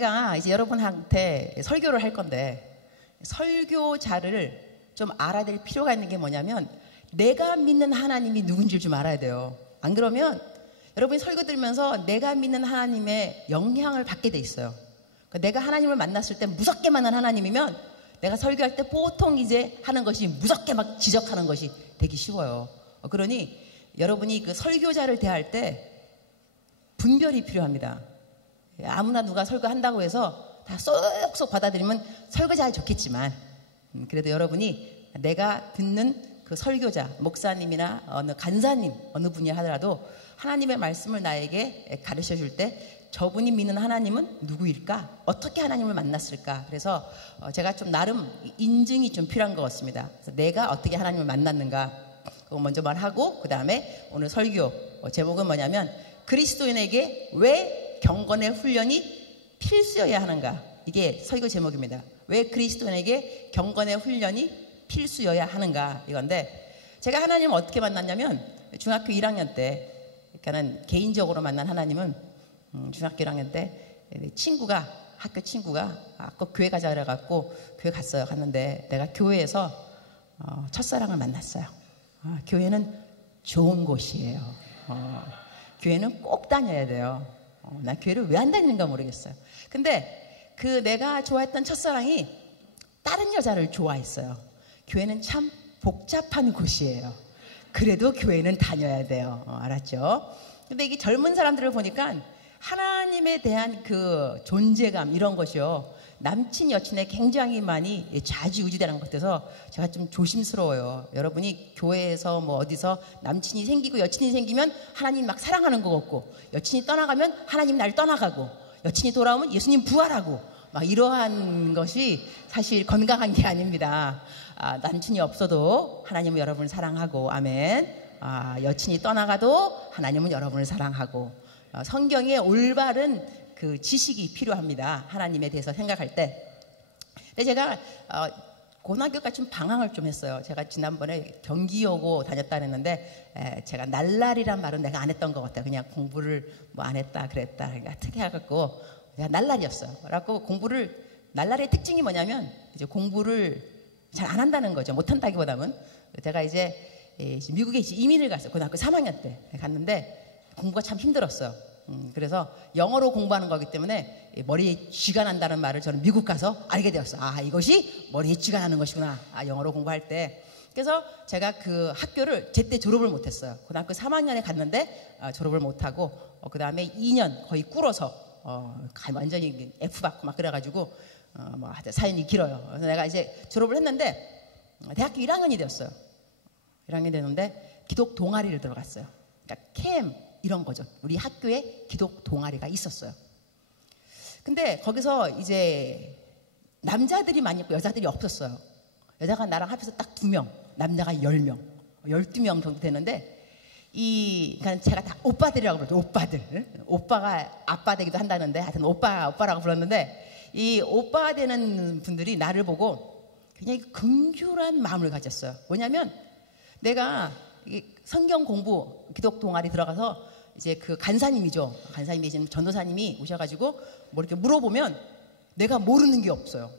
제가 이제 여러분한테 설교를 할 건데 설교자를 좀 알아야 될 필요가 있는 게 뭐냐면 내가 믿는 하나님이 누군지 좀 알아야 돼요. 안 그러면 여러분이 설교 들으면서 내가 믿는 하나님의 영향을 받게 돼 있어요. 그러니까 내가 하나님을 만났을 때 무섭게 만난 하나님이면 내가 설교할 때 보통 이제 하는 것이 무섭게 막 지적하는 것이 되기 쉬워요. 그러니 여러분이 그 설교자를 대할 때 분별이 필요합니다. 아무나 누가 설교한다고 해서 다 쏙쏙 받아들이면 설교자 좋겠지만 그래도 여러분이 내가 듣는 그 설교자, 목사님이나 어느 간사님, 어느 분이 하더라도 하나님의 말씀을 나에게 가르쳐 줄 때 저분이 믿는 하나님은 누구일까? 어떻게 하나님을 만났을까? 그래서 제가 좀 나름 인증이 좀 필요한 것 같습니다. 그래서 내가 어떻게 하나님을 만났는가? 그거 먼저 말하고 그 다음에 오늘 설교 제목은 뭐냐면 그리스도인에게 왜 경건의 훈련이 필수여야 하는가? 이게 설교 제목입니다. 왜 그리스도인에게 경건의 훈련이 필수여야 하는가? 이건데 제가 하나님을 어떻게 만났냐면 중학교 1학년 때 그러니까는 개인적으로 만난 하나님은 중학교 1학년 때 학교 친구가 교회 가자 그래갖고 교회 갔어요. 갔는데 내가 교회에서 첫사랑을 만났어요. 교회는 좋은 곳이에요. 교회는 꼭 다녀야 돼요. 난 교회를 왜 안 다니는가 모르겠어요. 근데 그 내가 좋아했던 첫사랑이 다른 여자를 좋아했어요. 교회는 참 복잡한 곳이에요. 그래도 교회는 다녀야 돼요. 알았죠? 근데 이게 젊은 사람들을 보니까 하나님에 대한 그 존재감 이런 것이요. 남친 여친에 굉장히 많이 좌지우지되는 것 같아서 제가 좀 조심스러워요. 여러분이 교회에서 뭐 어디서 남친이 생기고 여친이 생기면 하나님 막 사랑하는 것 같고 여친이 떠나가면 하나님 날 떠나가고 여친이 돌아오면 예수님 부활하고 막 이러한 것이 사실 건강한 게 아닙니다. 남친이 없어도 하나님은 여러분을 사랑하고 아멘. 여친이 떠나가도 하나님은 여러분을 사랑하고 성경에 올바른 그 지식이 필요합니다. 하나님에 대해서 생각할 때. 근데 제가 고등학교까지 좀 방황을 좀 했어요. 제가 지난번에 경기여고 다녔다 그랬는데 제가 날라리란 말은 내가 안 했던 것 같아요. 그냥 공부를 뭐 안 했다 그랬다. 그러니까 어떻게 해갖고 내가 날라리였어요. 그래갖고 날라리의 특징이 뭐냐면 이제 공부를 잘 안 한다는 거죠. 못 한다기보다는. 제가 이제 미국에 이민을 갔어요. 고등학교 3학년 때 갔는데 공부가 참 힘들었어요. 그래서 영어로 공부하는 거기 때문에 머리에 쥐가 난다는 말을 저는 미국 가서 알게 되었어요. 이것이 머리에 쥐가 나는 것이구나. 영어로 공부할 때. 그래서 제가 그 학교를 제때 졸업을 못했어요. 고등학교 3학년에 갔는데 졸업을 못하고 그 다음에 2년 거의 꿇어서 완전히 F 받고 막 그래가지고 뭐 사연이 길어요. 그래서 내가 이제 졸업을 했는데 대학교 1학년이 되었어요. 1학년이 되는데 기독 동아리를 들어갔어요. 그러니까 캠 이런 거죠. 우리 학교에 기독 동아리가 있었어요. 근데 거기서 이제 남자들이 많이 있고 여자들이 없었어요. 여자가 나랑 합해서 딱 2명, 남자가 10명, 12명 정도 되는데 그러니까 제가 다 오빠들이라고 불렀죠. 오빠들. 오빠가 아빠 되기도 한다는데 하여튼 오빠라고 불렀는데 이 오빠 되는 분들이 나를 보고 굉장히 긍휼한 마음을 가졌어요. 뭐냐면 내가 성경 공부 기독 동아리 들어가서 이제 그 간사님이죠. 간사님이 계신 전도사님이 오셔가지고 뭐 이렇게 물어보면 내가 모르는 게 없어요.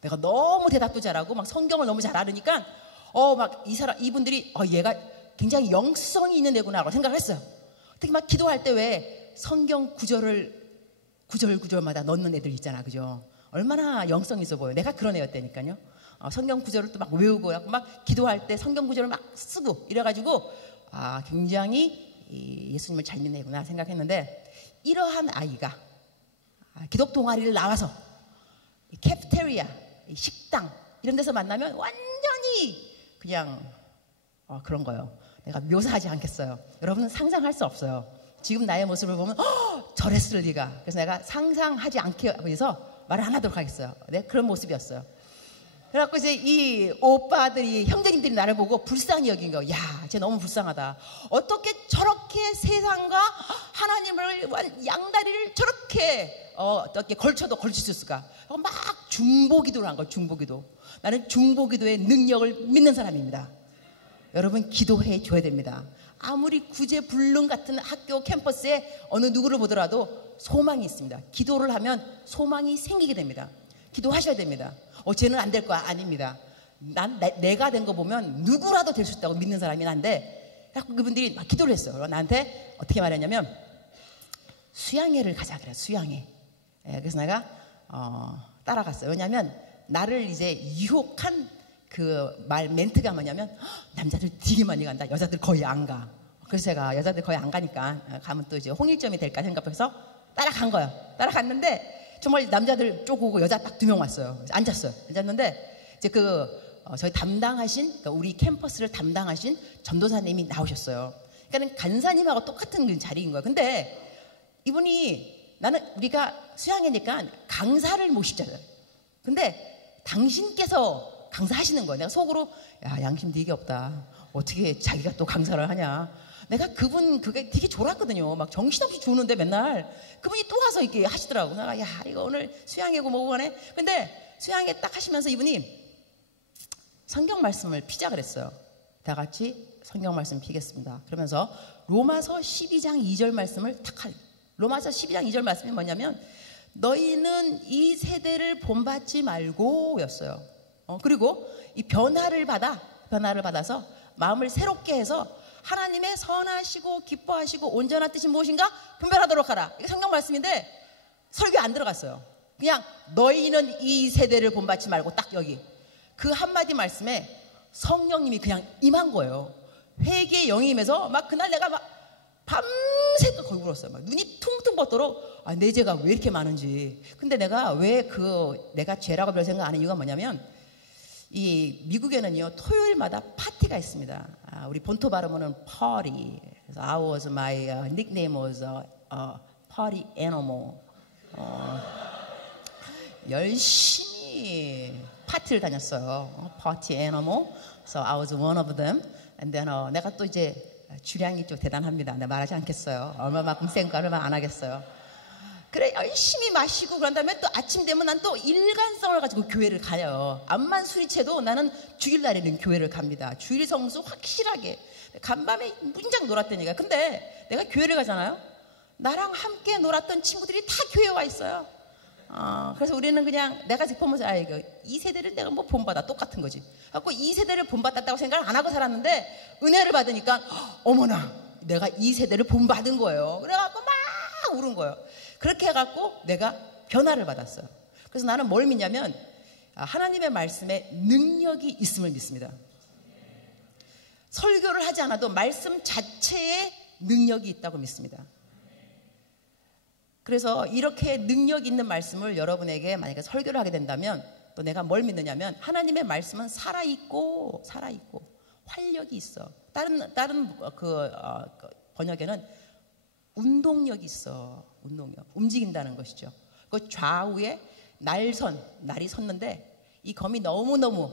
내가 너무 대답도 잘하고 막 성경을 너무 잘 알으니까 막 이분들이 얘가 굉장히 영성이 있는 애구나라고 생각을 했어요. 특히 막 기도할 때 왜 성경 구절마다 넣는 애들 있잖아, 그죠? 얼마나 영성 있어 보여. 내가 그런 애였다니까요. 성경 구절을 또 막 외우고 막 기도할 때 성경 구절을 막 쓰고 이래가지고 굉장히 예수님을 잘 믿는 애구나 생각했는데 이러한 아이가 기독 동아리를 나와서 캐프테리아, 식당 이런 데서 만나면 완전히 그냥 그런 거예요. 내가 묘사하지 않겠어요. 여러분은 상상할 수 없어요. 지금 나의 모습을 보면 저랬을 리가. 그래서 내가 상상하지 않게 위해서 말을 안 하도록 하겠어요. 네, 그런 모습이었어요. 그래갖고 이제 이 오빠들이 형제님들이 나를 보고 불쌍히 여긴 거예요. 야, 쟤 너무 불쌍하다. 어떻게 저렇게 세상과 하나님을 양다리를 저렇게 어떻게 걸쳐도 걸칠 수 있을까? 막 중보기도를 한 거예요. 중보기도. 나는 중보기도의 능력을 믿는 사람입니다. 여러분 기도해 줘야 됩니다. 아무리 구제불능 같은 학교 캠퍼스에 어느 누구를 보더라도 소망이 있습니다. 기도를 하면 소망이 생기게 됩니다. 기도하셔야 됩니다. 쟤는 안 될 거야. 아닙니다. 내가 된 거 보면 누구라도 될 수 있다고 믿는 사람이 난데, 그분들이 막 기도를 했어요. 나한테 어떻게 말했냐면, 수양회를 가자 그래. 수양회. 그래서 내가 따라갔어요. 왜냐하면 나를 이제 유혹한 그 멘트가 뭐냐면, 남자들 되게 많이 간다. 여자들 거의 안 가. 그래서 제가 여자들 거의 안 가니까 가면 또 이제 홍일점이 될까 생각해서 따라간 거예요. 따라갔는데 정말 남자들 쪽 오고 여자 딱 2명 왔어요. 앉았어요. 앉았는데 이제 저희 담당하신, 그러니까 우리 캠퍼스를 담당하신 전도사님이 나오셨어요. 그러니까 간사님하고 똑같은 그 자리인 거예요. 근데 이분이, 우리가 수양회니까 강사를 모시잖아요. 근데 당신께서 강사하시는 거예요. 내가 속으로, 야, 양심 되게 없다. 어떻게 자기가 또 강사를 하냐. 내가 그게 되게 졸았거든요. 막 정신없이 조는데 맨날 그분이 또 와서 이렇게 하시더라고. 내가, 야, 이거 오늘 수양회고 뭐고 하네. 근데 수양회 딱 하시면서 이분이 성경 말씀을 피자 그랬어요. 다 같이 성경 말씀 피겠습니다. 그러면서 로마서 12장 2절 말씀을 탁 하래요. 로마서 12장 2절 말씀이 뭐냐면, 너희는 이 세대를 본받지 말고 였어요. 그리고 이 변화를 받아서 마음을 새롭게 해서 하나님의 선하시고 기뻐하시고 온전한 뜻이 무엇인가 분별하도록 하라. 이게 성경 말씀인데 설교 안 들어갔어요. 그냥 너희는 이 세대를 본받지 말고, 딱 여기 그 한마디 말씀에 성령님이 그냥 임한 거예요. 회개의 영이 임해서 막 그날 내가 막 밤새 또 거기 울었어요. 막 눈이 퉁퉁 뻗도록, 내 죄가 왜 이렇게 많은지. 근데 내가 내가 죄라고 별 생각 안 하는 이유가 뭐냐면, 이 미국에는요 토요일마다 파티가 있습니다. 우리 본토 발음으로는 party. 그래서 my nickname was party animal. 열심히 파티를 다녔어요. party animal. So I was one of them. And then 내가 또 이제 주량이 좀 대단합니다. 내가 말하지 않겠어요. 얼마만큼 센가 얼마 안 하겠어요. 그래 열심히 마시고 그런 다음에 또 아침 되면 난 또 일관성을 가지고 교회를 가요. 암만 술이 채도 나는 주일날에는 교회를 갑니다. 주일 성수 확실하게. 간밤에 문장 놀았다니까. 근데 내가 교회를 가잖아요. 나랑 함께 놀았던 친구들이 다 교회에 와 있어요. 그래서 우리는 그냥 내가 보면서 이 세대를 내가 뭐 본받아 똑같은 거지. 그래서 이 세대를 본받았다고 생각을 안 하고 살았는데 은혜를 받으니까 어머나 내가 이 세대를 본받은 거예요. 그래갖고 막 울은 거예요. 그렇게 해갖고 내가 변화를 받았어요. 그래서 나는 뭘 믿냐면 하나님의 말씀에 능력이 있음을 믿습니다. 설교를 하지 않아도 말씀 자체에 능력이 있다고 믿습니다. 그래서 이렇게 능력 있는 말씀을 여러분에게 만약에 설교를 하게 된다면 또 내가 뭘 믿느냐면 하나님의 말씀은 살아있고 활력이 있어. 다른 번역에는 운동력이 있어. 운동력. 움직인다는 것이죠. 그 좌우에 날이 섰는데 이 검이 너무너무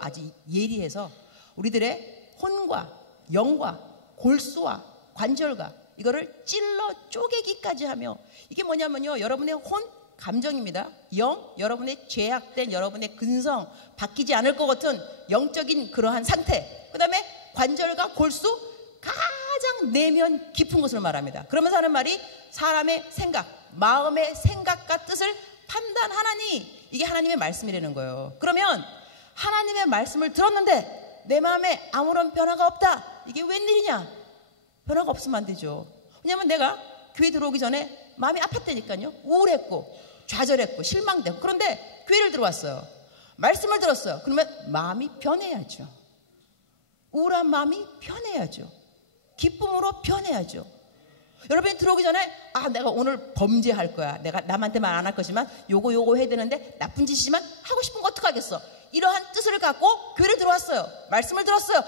아주 예리해서 우리들의 혼과 영과 골수와 관절과 이거를 찔러 쪼개기까지 하며, 이게 뭐냐면요 여러분의 혼 감정입니다. 영 여러분의 죄악된 여러분의 근성 바뀌지 않을 것 같은 영적인 그러한 상태, 그 다음에 관절과 골수 가장 내면 깊은 것을 말합니다. 그러면서 하는 말이 사람의 생각, 마음의 생각과 뜻을 판단하나니, 이게 하나님의 말씀이라는 거예요. 그러면 하나님의 말씀을 들었는데 내 마음에 아무런 변화가 없다. 이게 웬일이냐? 변화가 없으면 안 되죠. 왜냐하면 내가 교회 들어오기 전에 마음이 아팠다니까요. 우울했고 좌절했고 실망되고. 그런데 교회를 들어왔어요. 말씀을 들었어요. 그러면 마음이 변해야죠. 우울한 마음이 변해야죠. 기쁨으로 변해야죠. 여러분이 들어오기 전에 내가 오늘 범죄할 거야. 내가 남한테 말 안 할 거지만 요거 해야 되는데 나쁜 짓이지만 하고 싶은 거 어떡하겠어. 이러한 뜻을 갖고 교회를 들어왔어요. 말씀을 들었어요.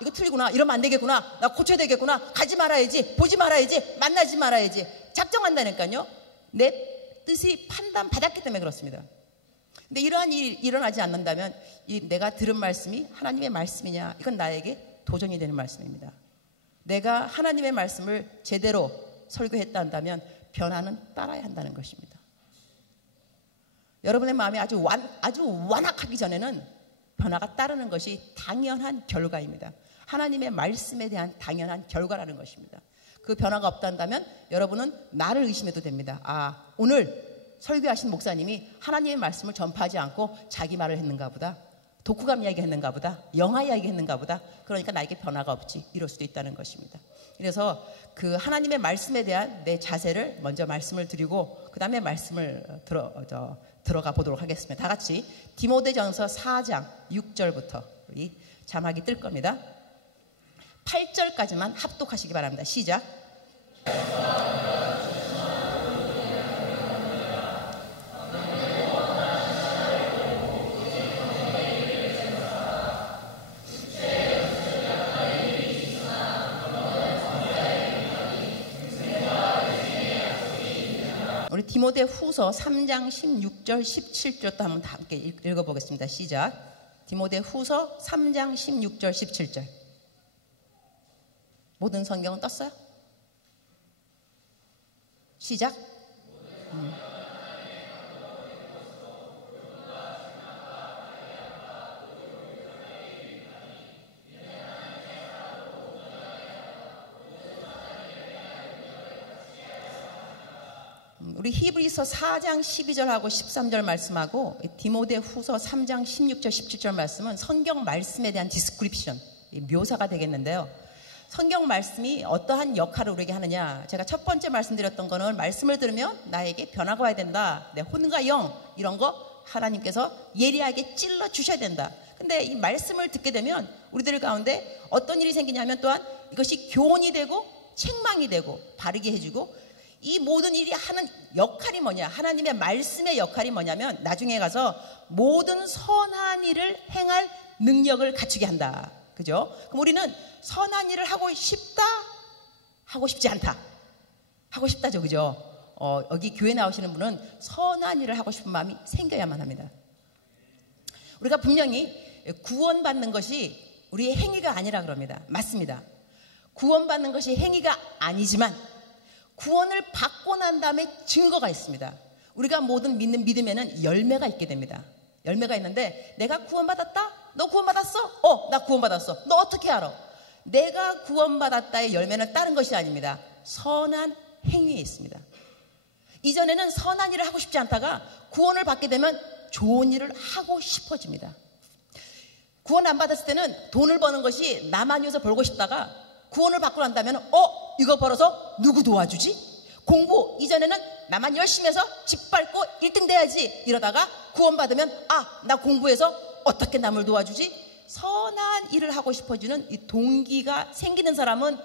이거 틀리구나. 이러면 안 되겠구나. 나 고쳐야 되겠구나. 가지 말아야지. 보지 말아야지. 만나지 말아야지. 작정한다니까요. 내 뜻이 판단받았기 때문에 그렇습니다. 근데 이러한 일이 일어나지 않는다면 내가 들은 말씀이 하나님의 말씀이냐, 이건 나에게 도전이 되는 말씀입니다. 내가 하나님의 말씀을 제대로 설교했다 한다면 변화는 따라야 한다는 것입니다. 여러분의 마음이 아주 완악하기 전에는 변화가 따르는 것이 당연한 결과입니다. 하나님의 말씀에 대한 당연한 결과라는 것입니다. 그 변화가 없단다면 여러분은 나를 의심해도 됩니다. 아, 오늘 설교하신 목사님이 하나님의 말씀을 전파하지 않고 자기 말을 했는가 보다. 독후감 이야기 했는가 보다. 영화 이야기 했는가 보다. 그러니까 나에게 변화가 없지. 이럴 수도 있다는 것입니다. 그래서 그 하나님의 말씀에 대한 내 자세를 먼저 말씀을 드리고 그 다음에 말씀을 들어가 보도록 하겠습니다. 다 같이 디모데전서 4장 6절부터 우리 자막이 뜰 겁니다. 8절까지만 합독하시기 바랍니다. 시작. 우리 디모데 후서 3장 16절 17절도 한번 다 함께 읽어보겠습니다. 시작. 디모데 후서 3장 16절 17절. 모든 성경은 떴어요? 시작. 우리 히브리서 4장 12절하고 13절 말씀하고 디모데 후서 3장 16절 17절 말씀은 성경 말씀에 대한 디스크립션, 묘사가 되겠는데요. 성경 말씀이 어떠한 역할을 우리에게 하느냐, 제가 첫 번째 말씀드렸던 거는 말씀을 들으면 나에게 변화가 와야 된다. 내 혼과 영 이런 거 하나님께서 예리하게 찔러 주셔야 된다. 근데 이 말씀을 듣게 되면 우리들 가운데 어떤 일이 생기냐면 또한 이것이 교훈이 되고 책망이 되고 바르게 해주고, 이 모든 일이 하는 역할이 뭐냐, 하나님의 말씀의 역할이 뭐냐면 나중에 가서 모든 선한 일을 행할 능력을 갖추게 한다. 그죠? 그럼 우리는 선한 일을 하고 싶다? 하고 싶지 않다? 하고 싶다죠. 그죠? 여기 교회 나오시는 분은 선한 일을 하고 싶은 마음이 생겨야만 합니다. 우리가 분명히 구원받는 것이 우리의 행위가 아니라 그럽니다. 맞습니다. 구원받는 것이 행위가 아니지만 구원을 받고 난 다음에 증거가 있습니다. 우리가 모든 믿는 믿음에는 열매가 있게 됩니다. 열매가 있는데 내가 구원받았다? 너 구원받았어? 나 구원받았어. 너 어떻게 알아? 내가 구원받았다의 열매는 다른 것이 아닙니다. 선한 행위에 있습니다. 이전에는 선한 일을 하고 싶지 않다가 구원을 받게 되면 좋은 일을 하고 싶어집니다. 구원 안 받았을 때는 돈을 버는 것이 나만 위해서 벌고 싶다가 구원을 받고 난다면 이거 벌어서 누구 도와주지? 공부 이전에는 나만 열심히 해서 집 밟고 1등 돼야지 이러다가 구원받으면 나 공부해서 어떻게 남을 도와주지? 선한 일을 하고 싶어지는 이 동기가 생기는 사람은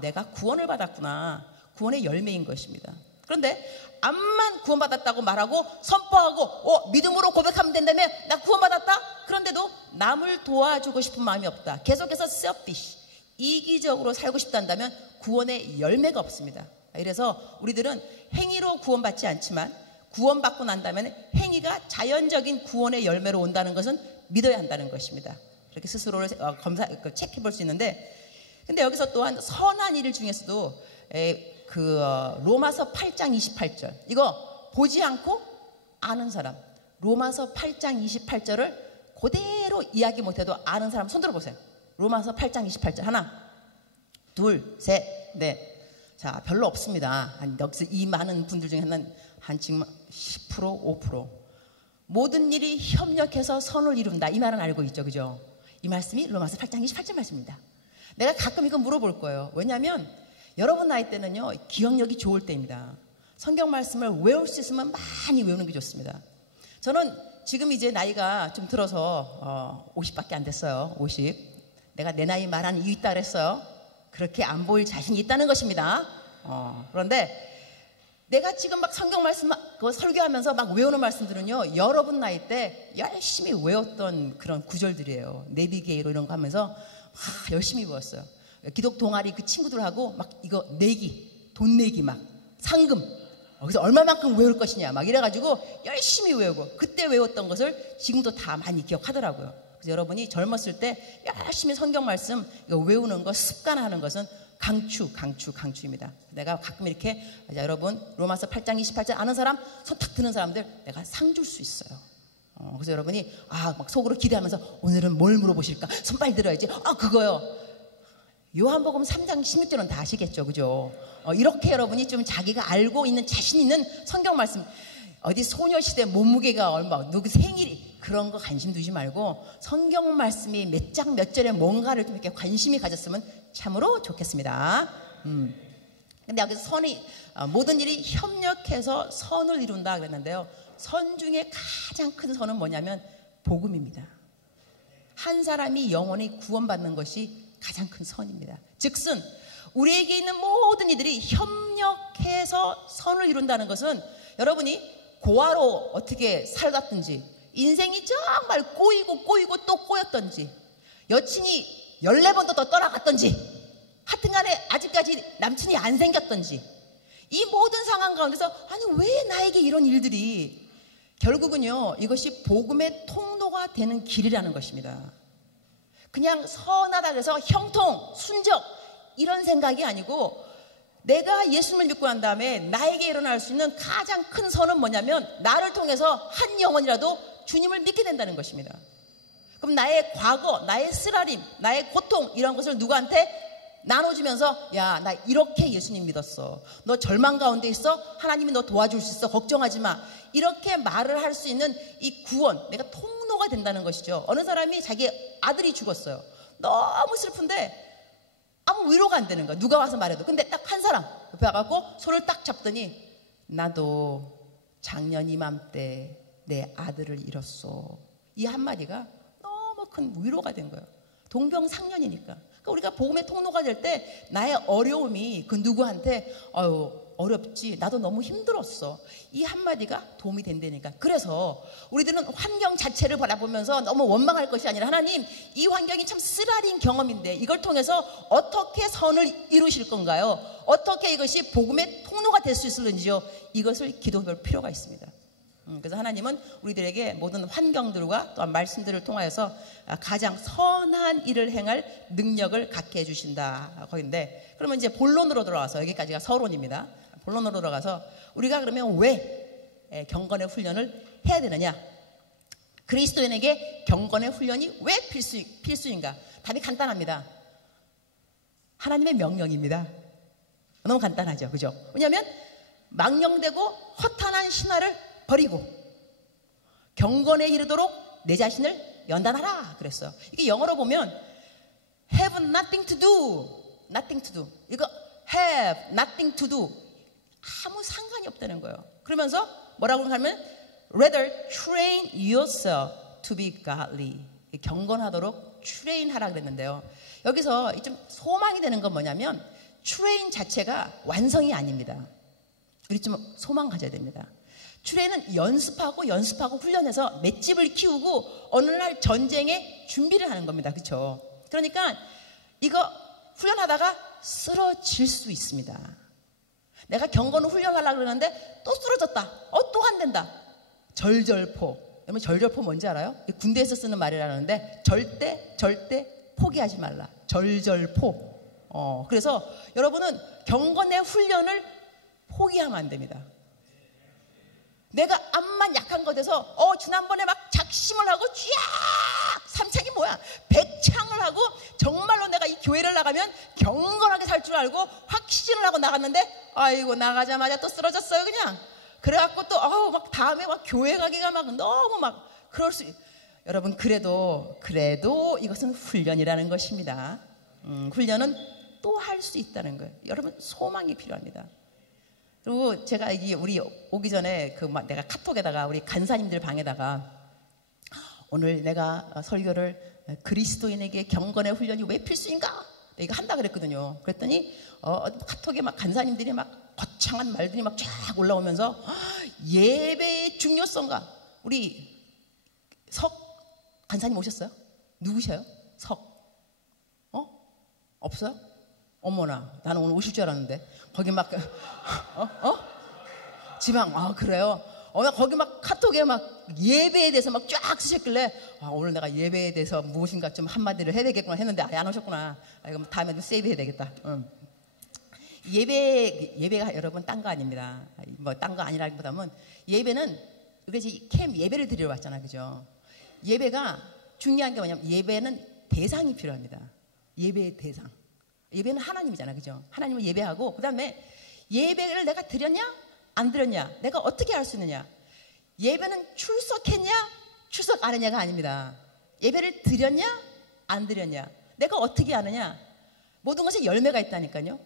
내가 구원을 받았구나. 구원의 열매인 것입니다. 그런데 암만 구원받았다고 말하고 선포하고 믿음으로 고백하면 된다며 나 구원받았다? 그런데도 남을 도와주고 싶은 마음이 없다. 계속해서 selfish, 이기적으로 살고 싶단다면 구원의 열매가 없습니다. 이래서 우리들은 행위로 구원받지 않지만 구원받고 난다면 행위가 자연적인 구원의 열매로 온다는 것은 믿어야 한다는 것입니다. 그렇게 스스로를 체크해 볼 수 있는데, 근데 여기서 또한 선한 일 중에서도 로마서 8장 28절, 이거 보지 않고 아는 사람, 로마서 8장 28절을 그대로 이야기 못해도 아는 사람 손 들어보세요. 로마서 8장 28절 하나, 둘, 셋, 넷. 자, 별로 없습니다. 여기서 이 많은 분들 중에 한 지금 10%, 5%. 모든 일이 협력해서 선을 이룬다. 이 말은 알고 있죠. 그죠? 이 말씀이 로마서 8장 28절 말씀입니다. 내가 가끔 이거 물어볼 거예요. 왜냐하면 여러분 나이 때는요, 기억력이 좋을 때입니다. 성경 말씀을 외울 수 있으면 많이 외우는 게 좋습니다. 저는 지금 이제 나이가 좀 들어서 50밖에 안 됐어요. 50. 내가 내 나이 말하는 이유 있다 그랬어요. 그렇게 안 보일 자신이 있다는 것입니다. 그런데 내가 지금 막 성경 말씀 설교하면서 막 외우는 말씀들은요, 여러분 나이 때 열심히 외웠던 그런 구절들이에요. 내비게이로 이런 거 하면서 열심히 외웠어요. 기독 동아리 그 친구들하고 막 이거 내기, 돈 내기 막 상금, 그래서 얼마만큼 외울 것이냐 막 이래가지고 열심히 외우고, 그때 외웠던 것을 지금도 다 많이 기억하더라고요. 그래서 여러분이 젊었을 때 열심히 성경 말씀 이거 외우는 거 습관하는 것은 강추입니다. 내가 가끔 이렇게 여러분 로마서 8장 28절 아는 사람 손 탁 드는 사람들 내가 상 줄 수 있어요. 그래서 여러분이 막 속으로 기대하면서 오늘은 뭘 물어보실까? 손빨 들어야지. 그거요. 요한복음 3장 16절은 다 아시겠죠, 그죠? 이렇게 여러분이 좀 자기가 알고 있는 자신 있는 성경 말씀, 어디 소녀시대 몸무게가 얼마, 누구 생일이 그런 거 관심 두지 말고 성경 말씀이 몇 장 몇 절에 뭔가를 좀 이렇게 관심이 가졌으면 참으로 좋겠습니다. 근데 여기서 모든 일이 협력해서 선을 이룬다 그랬는데요. 선 중에 가장 큰 선은 뭐냐면 복음입니다. 한 사람이 영원히 구원받는 것이 가장 큰 선입니다. 즉슨 우리에게 있는 모든 이들이 협력해서 선을 이룬다는 것은 여러분이 고아로 어떻게 살았든지 인생이 정말 꼬이고 또 꼬였던지 여친이 14번도 더 떠나갔던지 하여튼간에 아직까지 남친이 안 생겼던지 이 모든 상황 가운데서 아니 왜 나에게 이런 일들이 결국은요 이것이 복음의 통로가 되는 길이라는 것입니다. 그냥 선하다 그래서 형통, 순적 이런 생각이 아니고 내가 예수님을 믿고 난 다음에 나에게 일어날 수 있는 가장 큰 선은 뭐냐면 나를 통해서 한 영혼이라도 주님을 믿게 된다는 것입니다. 그럼 나의 과거, 나의 쓰라림, 나의 고통 이런 것을 누구한테 나눠주면서 야, 나 이렇게 예수님 믿었어. 너 절망 가운데 있어? 하나님이 너 도와줄 수 있어. 걱정하지 마. 이렇게 말을 할 수 있는 이 구원, 내가 통로가 된다는 것이죠. 어느 사람이 자기 아들이 죽었어요. 너무 슬픈데 아무 위로가 안 되는 거야. 누가 와서 말해도. 근데 딱 한 사람 옆에 와갖고 손을 딱 잡더니 나도 작년 이맘때 내 아들을 잃었어. 이 한마디가 너무 큰 위로가 된 거예요. 동병상련이니까. 그러니까 우리가 복음의 통로가 될 때 나의 어려움이 그 누구한테 어렵지 나도 너무 힘들었어 이 한마디가 도움이 된다니까. 그래서 우리들은 환경 자체를 바라보면서 너무 원망할 것이 아니라 하나님 이 환경이 참 쓰라린 경험인데 이걸 통해서 어떻게 선을 이루실 건가요? 어떻게 이것이 복음의 통로가 될 수 있을는지요? 이것을 기도할 필요가 있습니다. 그래서 하나님은 우리들에게 모든 환경들과 또한 말씀들을 통하여서 가장 선한 일을 행할 능력을 갖게 해주신다 거긴데, 그러면 이제 본론으로 들어가서 여기까지가 서론입니다. 본론으로 들어가서 우리가 그러면 왜 경건의 훈련을 해야 되느냐, 그리스도인에게 경건의 훈련이 왜 필수인가? 답이 간단합니다. 하나님의 명령입니다. 너무 간단하죠, 그죠? 왜냐하면 망령되고 허탄한 신화를 버리고 경건에 이르도록 내 자신을 연단하라 그랬어요. 이게 영어로 보면 have nothing to do 이거 have nothing to do 아무 상관이 없다는 거예요. 그러면서 뭐라고 하면 rather train yourself to be godly, 경건하도록 트레인하라 그랬는데요. 여기서 좀 소망이 되는 건 뭐냐면 트레인 자체가 완성이 아닙니다. 우리 좀 소망 가져야 됩니다. 트레인은 연습하고 훈련해서 맷집을 키우고 어느 날 전쟁에 준비를 하는 겁니다. 그렇죠? 그러니까 이거 훈련하다가 쓰러질 수 있습니다. 내가 경건을 훈련하려고 그러는데 또 쓰러졌다. 또 안 된다. 절절포. 여러분 절절포 뭔지 알아요? 군대에서 쓰는 말이라는데 절대 포기하지 말라. 절절포. 그래서 여러분은 경건의 훈련을 포기하면 안 됩니다. 내가 암만 약한 것 같아서 지난번에 막 작심을 하고 쫙 삼창이 뭐야 100창을 하고 정말로 내가 이 교회를 나가면 경건하게 살 줄 알고 확신을 하고 나갔는데 아이고 나가자마자 또 쓰러졌어요 그냥. 그래갖고 또 막 다음에 막 교회 가기가 막 너무 막 그럴 수 여러분 그래도 이것은 훈련이라는 것입니다. 훈련은 또 할 수 있다는 거예요. 여러분 소망이 필요합니다. 그리고 제가 우리 오기 전에 내가 카톡에다가 우리 간사님들 방에다가 오늘 내가 설교를 그리스도인에게 경건의 훈련이 왜 필수인가? 이거 한다 그랬거든요. 그랬더니 카톡에 막 간사님들이 막 거창한 말들이 막 쫙 올라오면서 예배의 중요성과 우리 석 간사님 오셨어요? 누구셔요? 석 없어요? 어머나 나는 오늘 오실 줄 알았는데 거기 막 지방 그래요? 거기 막 카톡에 막 예배에 대해서 막 쫙 쓰셨길래 오늘 내가 예배에 대해서 무엇인가 좀 한마디를 해야 되겠구나 했는데 안 오셨구나. 이거 다음에 좀 세이브 해야 되겠다. 예배가 여러분 딴 거 아닙니다. 뭐 딴 거 아니라기보다는 예배는 그래서 캠 예배를 드리러 왔잖아, 그죠? 예배가 중요한 게 뭐냐면 예배는 대상이 필요합니다. 예배의 대상. 예배는 하나님이잖아, 그죠? 하나님을 예배하고, 그 다음에 예배를 내가 드렸냐? 안 드렸냐? 내가 어떻게 알 수 있느냐? 예배는 출석했냐? 출석 안 했냐가 아닙니다. 예배를 드렸냐? 안 드렸냐? 내가 어떻게 아느냐? 모든 것에 열매가 있다니까요.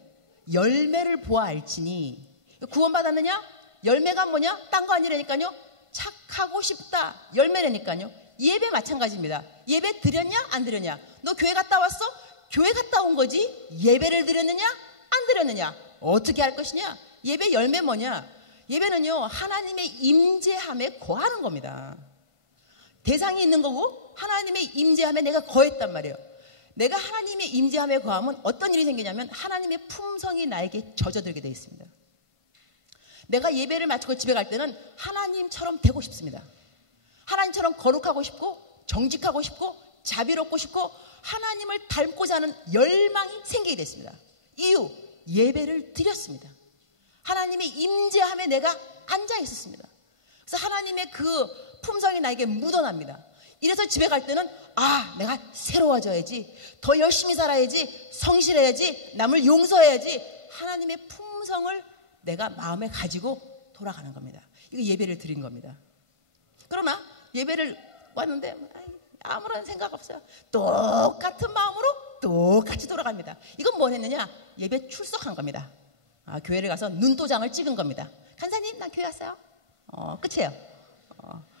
열매를 보아 알지니. 구원받았느냐? 열매가 뭐냐? 딴 거 아니라니까요. 착하고 싶다. 열매라니까요. 예배 마찬가지입니다. 예배 드렸냐? 안 드렸냐? 너 교회 갔다 왔어? 교회 갔다 온 거지. 예배를 드렸느냐? 안 드렸느냐? 어떻게 할 것이냐? 예배 열매 뭐냐? 예배는요, 하나님의 임재함에 거하는 겁니다. 대상이 있는 거고 하나님의 임재함에 내가 거했단 말이에요. 내가 하나님의 임재함에 거하면 어떤 일이 생기냐면 하나님의 품성이 나에게 젖어들게 되어 있습니다. 내가 예배를 마치고 집에 갈 때는 하나님처럼 되고 싶습니다. 하나님처럼 거룩하고 싶고 정직하고 싶고 자비롭고 싶고 하나님을 닮고자 하는 열망이 생기게 됐습니다. 이유, 예배를 드렸습니다. 하나님의 임재함에 내가 앉아 있었습니다. 그래서 하나님의 그 품성이 나에게 묻어납니다. 이래서 집에 갈 때는 내가 새로워져야지, 더 열심히 살아야지, 성실해야지, 남을 용서해야지, 하나님의 품성을 내가 마음에 가지고 돌아가는 겁니다. 이거 예배를 드린 겁니다. 그러나 예배를 왔는데 아무런 생각 없어요. 똑같은 마음으로 똑같이 돌아갑니다. 이건 뭘 했느냐? 예배 출석한 겁니다. 교회를 가서 눈도장을 찍은 겁니다. 간사님, 나 교회 왔어요. 끝이에요.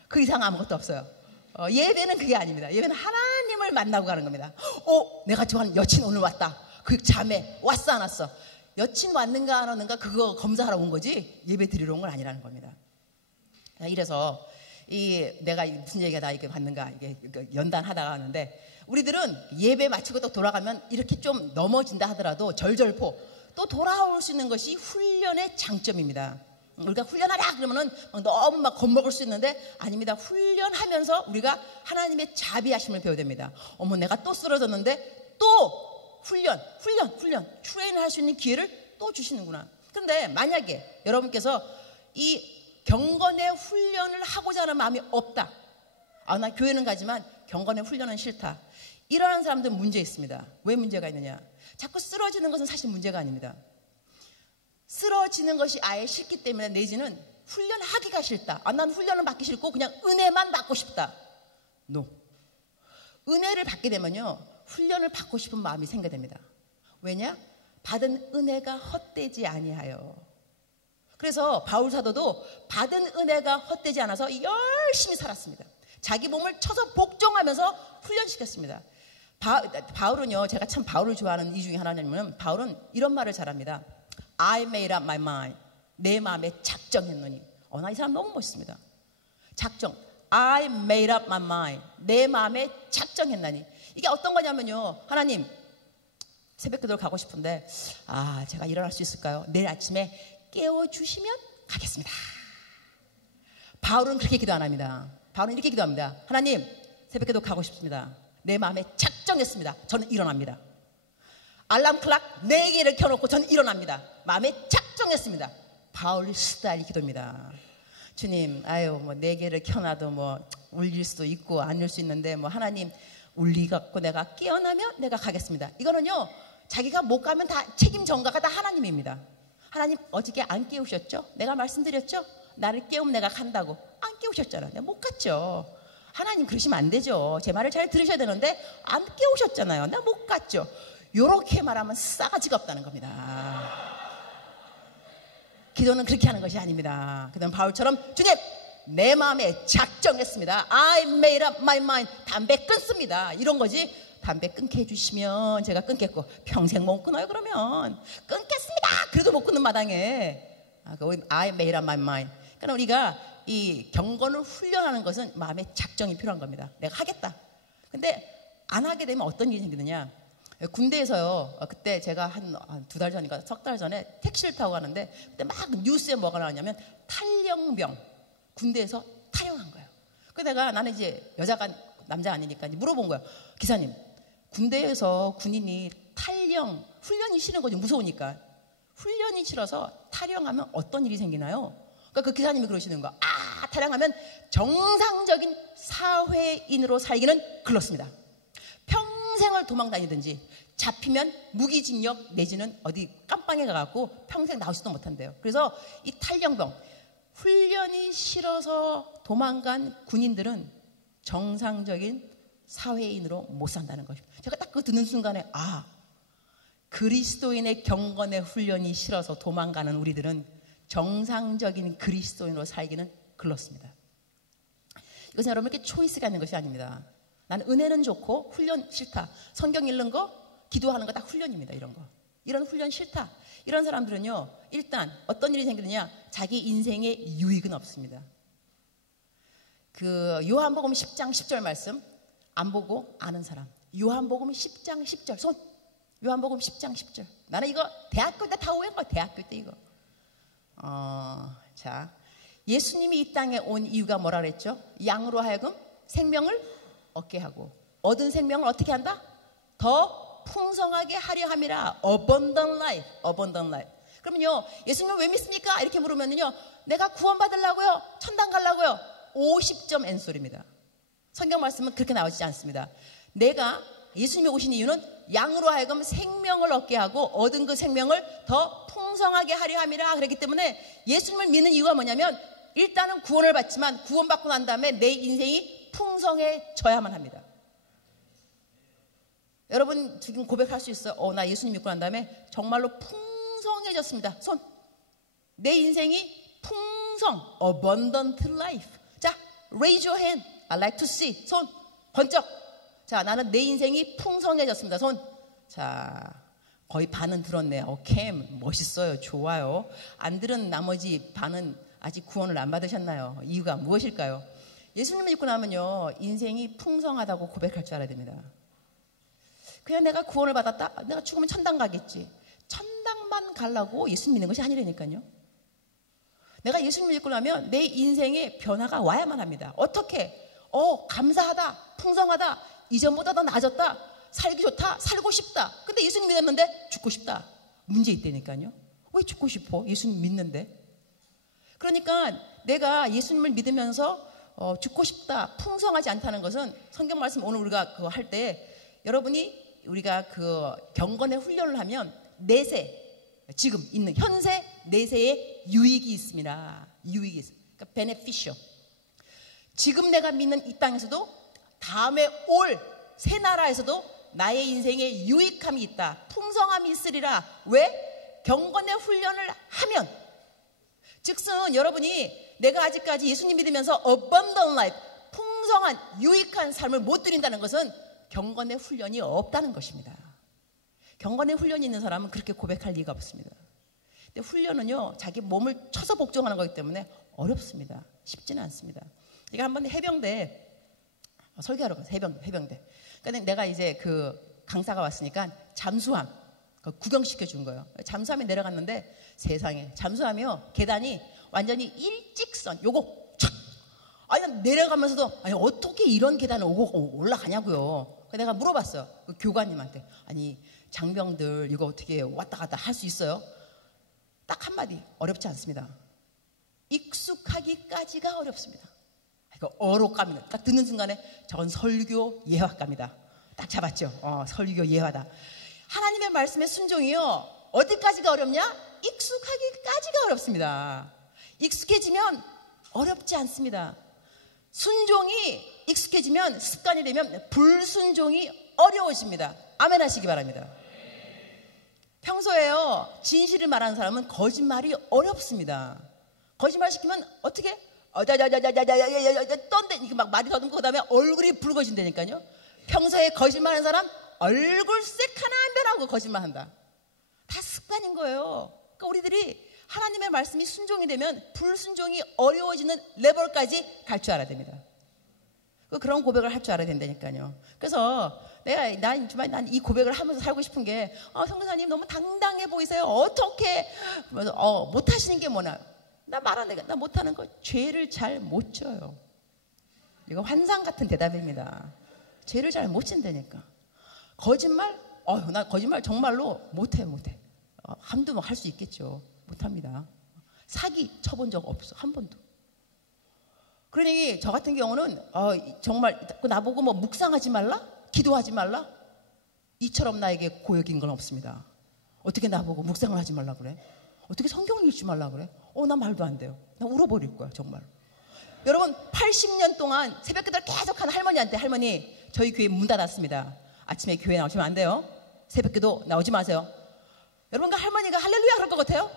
그 이상 아무것도 없어요. 예배는 그게 아닙니다. 예배는 하나님을 만나고 가는 겁니다. 내가 좋아하는 여친 오늘 왔다. 그 자매 왔어 안 왔어? 여친 왔는가 안 왔는가 그거 검사하러 온 거지 예배 드리러 온 건 아니라는 겁니다. 이래서 내가 무슨 얘기가 다 이렇게 받는가 이게 연단하다가 하는데, 우리들은 예배 마치고 또 돌아가면 이렇게 좀 넘어진다 하더라도 절절포 또 돌아올 수 있는 것이 훈련의 장점입니다. 우리가 훈련하라 그러면은 너무 막 겁먹을 수 있는데 아닙니다. 훈련하면서 우리가 하나님의 자비하심을 배워야 됩니다. 내가 또 쓰러졌는데 또 훈련 트레이닝 할 수 있는 기회를 또 주시는구나. 그런데 만약에 여러분께서 이 경건의 훈련을 하고자 하는 마음이 없다. 나 교회는 가지만 경건의 훈련은 싫다. 이러한 사람들은 문제 있습니다. 왜 문제가 있느냐? 자꾸 쓰러지는 것은 사실 문제가 아닙니다. 쓰러지는 것이 아예 싫기 때문에 내지는 훈련하기가 싫다. 난 훈련은 받기 싫고 그냥 은혜만 받고 싶다. No. 은혜를 받게 되면요, 훈련을 받고 싶은 마음이 생겨야 됩니다. 왜냐? 받은 은혜가 헛되지 아니하여. 그래서 바울 사도도 받은 은혜가 헛되지 않아서 열심히 살았습니다. 자기 몸을 쳐서 복종하면서 훈련시켰습니다. 바울은요, 제가 참 바울을 좋아하는 이유 중에 하나는 바울은 이런 말을 잘합니다. I made up my mind. 내 마음에 작정했노니. 나 이 사람 너무 멋있습니다. 작정. I made up my mind. 내 마음에 작정했나니. 이게 어떤 거냐면요, 하나님 새벽기도를 가고 싶은데 제가 일어날 수 있을까요? 내일 아침에 깨워주시면 가겠습니다. 바울은 그렇게 기도 안 합니다. 바울은 이렇게 기도합니다. 하나님 새벽기도 가고 싶습니다. 내 마음에 작정했습니다. 저는 일어납니다. 알람 클락 4개를 켜놓고 저는 일어납니다. 마음에 작정했습니다. 바울 스타일 기도입니다. 주님, 4개를 켜놔도 울릴 수도 있고 안 울릴 수 있는데 하나님 울리갖고 내가 깨어나면 내가 가겠습니다. 이거는요, 자기가 못 가면 다 책임 전가가 다 하나님입니다. 하나님 어저께 안 깨우셨죠? 내가 말씀드렸죠? 나를 깨우면 내가 간다고. 안 깨우셨잖아. 내가 못 갔죠. 하나님 그러시면 안 되죠. 제 말을 잘 들으셔야 되는데 안 깨우셨잖아요. 내가 못 갔죠. 요렇게 말하면 싸가지가 없다는 겁니다. 기도는 그렇게 하는 것이 아닙니다. 그다음 바울처럼 주님 내 마음에 작정했습니다. I made up my mind. 담배 끊습니다. 이런 거지. 담배 끊게 해주시면 제가 끊겠고 평생 못 끊어요. 그러면 끊겠습니다. 그래도 못 끊는 마당에 I made up my mind. 그러니까 우리가 이 경건을 훈련하는 것은 마음의 작정이 필요한 겁니다. 내가 하겠다. 근데 안 하게 되면 어떤 일이 생기느냐? 군대에서요, 그때 제가 한 2달 전인가 3달 전에 택시를 타고 가는데 그때 막 뉴스에 뭐가 나왔냐면 탈영병, 군대에서 탈영한 거예요. 그래서 나는 이제 여자가 남자 아니니까 물어본 거예요. 기사님, 군대에서 군인이 훈련이 싫은 거지, 무서우니까. 훈련이 싫어서 탈영하면 어떤 일이 생기나요? 그러니까 그 기사님이 그러시는 거야. 다 타령하면 정상적인 사회인으로 살기는 글렀습니다. 평생을 도망 다니든지 잡히면 무기징역 내지는 어디 깜빵에 가갖고 평생 나오지도 못한대요. 그래서 이 탈영병, 훈련이 싫어서 도망간 군인들은 정상적인 사회인으로 못 산다는 것입니다. 제가 딱 그거 듣는 순간에 그리스도인의 경건의 훈련이 싫어서 도망가는 우리들은 정상적인 그리스도인으로 살기는 글렀습니다. 이것은 여러분에게 초이스가 있는 것이 아닙니다. 나는 은혜는 좋고 훈련 싫다. 성경 읽는 거, 기도하는 거 다 훈련입니다. 이런 훈련 싫다. 이런 사람들은요, 일단 어떤 일이 생기느냐, 자기 인생에 유익은 없습니다. 그 요한복음 10장 10절 말씀 안 보고 아는 사람. 요한복음 10장 10절 손. 요한복음 10장 10절. 나는 이거 대학교 때 다 외운 거야. 대학교 때 이거. 자, 예수님이 이 땅에 온 이유가 뭐라 그랬죠? 양으로 하여금 생명을 얻게 하고, 얻은 생명을 어떻게 한다? 더 풍성하게 하려 함이라. Abundant life, abundant life. 그러면요, 예수님을 왜 믿습니까? 이렇게 물으면요, 내가 구원받으려고요, 천당 가려고요. 50점 N소리입니다. 성경 말씀은 그렇게 나오지 않습니다. 내가 예수님이 오신 이유는 양으로 하여금 생명을 얻게 하고 얻은 그 생명을 더 풍성하게 하려 함이라. 그랬기 때문에 예수님을 믿는 이유가 뭐냐면, 일단은 구원을 받지만 구원받고 난 다음에 내 인생이 풍성해져야만 합니다. 여러분 지금 고백할 수 있어요. 나 예수님 믿고 난 다음에 정말로 풍성해졌습니다. 손. 내 인생이 풍성, abundant life. 자, raise your hand. I like to see. 손. 번쩍. 자, 나는 내 인생이 풍성해졌습니다. 손. 자, 거의 반은 들었네요. 오케이, 멋있어요. 좋아요. 안 들은 나머지 반은 아직 구원을 안 받으셨나요? 이유가 무엇일까요? 예수님을 믿고 나면요, 인생이 풍성하다고 고백할 줄 알아야 됩니다. 그냥 내가 구원을 받았다? 내가 죽으면 천당 가겠지. 천당만 가려고 예수님 믿는 것이 아니라니까요. 내가 예수님 믿고 나면 내 인생에 변화가 와야만 합니다. 어떻게? 감사하다, 풍성하다, 이전보다 더 나아졌다, 살기 좋다, 살고 싶다. 근데 예수님 믿었는데 죽고 싶다. 문제 있다니까요. 왜 죽고 싶어? 예수님 믿는데. 그러니까 내가 예수님을 믿으면서 죽고 싶다, 풍성하지 않다는 것은, 성경 말씀 오늘 우리가 그거 할 때 여러분이 우리가 그 경건의 훈련을 하면 내세, 지금 있는 현세 내세에 유익이 있습니다. 유익이 있습니다. 그러니까 beneficial. 지금 내가 믿는 이 땅에서도 다음에 올 새 나라에서도 나의 인생에 유익함이 있다. 풍성함이 있으리라. 왜? 경건의 훈련을 하면. 즉슨 여러분이 내가 아직까지 예수님 믿으면서 abundant life, 풍성한 유익한 삶을 못 드린다는 것은 경건의 훈련이 없다는 것입니다. 경건의 훈련이 있는 사람은 그렇게 고백할 리가 없습니다. 근데 훈련은요, 자기 몸을 쳐서 복종하는 거기 때문에 어렵습니다. 쉽지는 않습니다. 제가 한번 해병대 설교하러 갔어요. 해병대. 그러니까 내가 이제 그 강사가 왔으니까 잠수함 구경시켜 준 거예요. 잠수함에 내려갔는데 세상에, 잠수함이요, 계단이 완전히 일직선, 요거 촥! 아니, 내려가면서도, 아니, 어떻게 이런 계단을 오고 올라가냐고요. 그래서 내가 물어봤어요. 그 교관님한테. 아니, 장병들 이거 어떻게 왔다 갔다 할 수 있어요? 딱 한마디. 어렵지 않습니다. 익숙하기까지가 어렵습니다. 이거 어록감이네. 딱 듣는 순간에 저건 설교 예화감이다. 딱 잡았죠. 설교 예화다. 하나님의 말씀의 순종이요, 어디까지가 어렵냐? 익숙하기까지가 어렵습니다. 익숙해지면 어렵지 않습니다. 순종이 익숙해지면, 습관이 되면 불순종이 어려워집니다. 아멘 하시기 바랍니다. 평소에요, 진실을 말하는 사람은 거짓말이 어렵습니다. 거짓말 시키면 어떻게? 떤데, 이게 막 말이 더듬고 그 다음에 얼굴이 붉어진다니까요. 평소에 거짓말하는 사람 얼굴색 하나 안 변하고 거짓말한다. 다 습관인 거예요. 그러니까 우리들이 하나님의 말씀이 순종이 되면 불순종이 어려워지는 레벨까지 갈 줄 알아야 됩니다. 그런 고백을 할 줄 알아야 된다니까요. 그래서 난 이 고백을 하면서 살고 싶은 게, 성교사님 너무 당당해 보이세요. 어떻게 못하시는 게 뭐나요? 나 말하는 나 못하는 거, 죄를 잘 못 져요. 이거 환상 같은 대답입니다. 죄를 잘 못 진다니까. 거짓말? 나 거짓말 정말로 못해. 한두 번 할 수 있겠죠. 못합니다. 사기 쳐본 적 없어. 한 번도. 그러니 저 같은 경우는 정말 나보고 뭐 묵상하지 말라? 기도하지 말라? 이처럼 나에게 고역인 건 없습니다. 어떻게 나보고 묵상을 하지 말라 그래? 어떻게 성경을 읽지 말라 그래? 나 말도 안 돼요. 나 울어버릴 거야 정말. 여러분 80년 동안 새벽기도를 계속 한 할머니한테, 할머니 저희 교회 문 닫았습니다. 아침에 교회 나오시면 안 돼요. 새벽기도 나오지 마세요. 여러분 그 할머니가 할렐루야 그럴 것 같아요?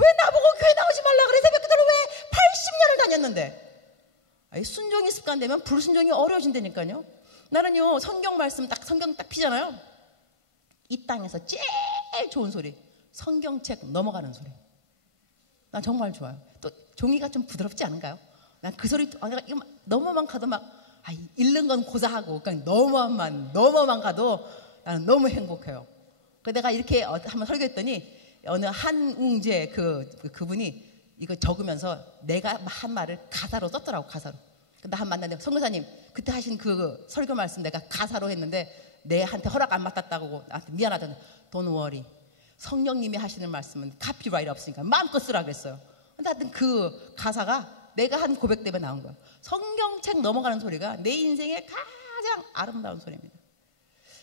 왜 나보고 교회 나오지 말라 그래? 새벽기도를 왜 80년을 다녔는데. 순종이 습관되면 불순종이 어려워진다니까요. 나는요 성경 딱 피잖아요. 이 땅에서 제일 좋은 소리, 성경책 넘어가는 소리. 난 정말 좋아요. 또 종이가 좀 부드럽지 않은가요? 난 그 소리 이거 너무만 가도 읽는 건 고사하고 그냥 너무만 가도 나는 너무 행복해요. 내가 이렇게 한번 설교했더니 어느 한웅재 그분이 이거 적으면서 내가 한 말을 가사로 썼더라고. 가사로. 나 한 만났는데 선교사님 그때 하신 그 설교 말씀 내가 가사로 했는데 내한테 허락 안 맡았다고 나한테 미안하다는. Don't worry. 성령님이 하시는 말씀은 카피라이트 없으니까 마음껏 쓰라 그랬어요. 근데 하여튼 그 가사가 내가 한 고백 때문에 나온 거야. 성경책 넘어가는 소리가 내 인생의 가장 아름다운 소리입니다.